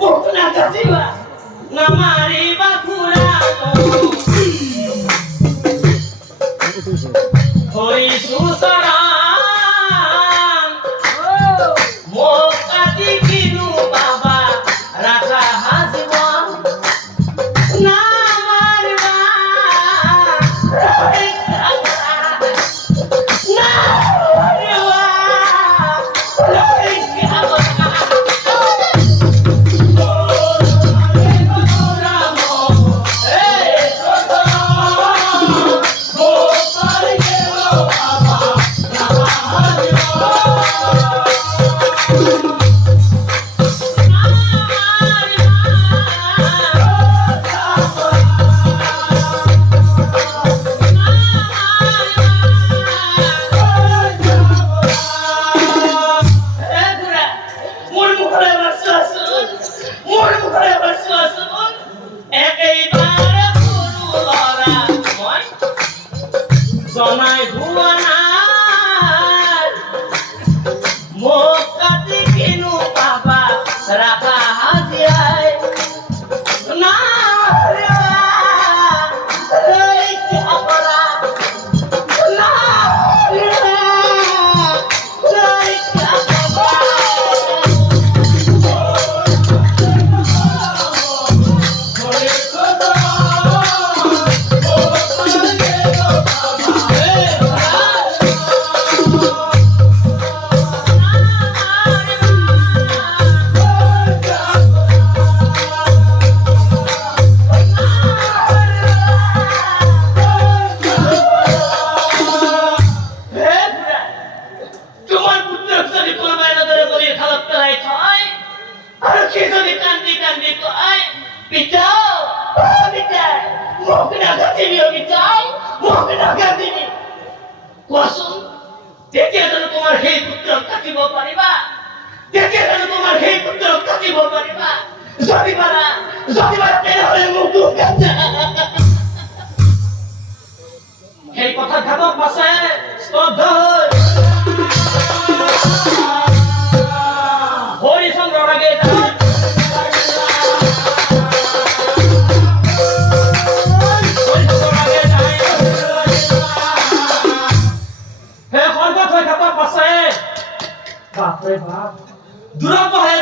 মুখনা কাজিবা নামারি বাকুরা হরি সুসরাম মোকাতি কিনু বাবা রাখা হাসিবা নামারি বা Sonai huanar mokati kinu baba raka haziai na reiki apara na reiki apara pitam pitam mokna gatini pitam mokna gatini কোসুম দেখে যেন তোমার সেই পুত্র কাটিব পারিবা দেখে যেন তোমার সেই পুত্র কাটিব পারিবা যদি বারা তেনেহলে মুখ কাটা সেই কথা ঘাতক পাছে স্তব্ধ হরিচন্দ্র রাগে বাপরে বাপ দুরন্ত হয়ে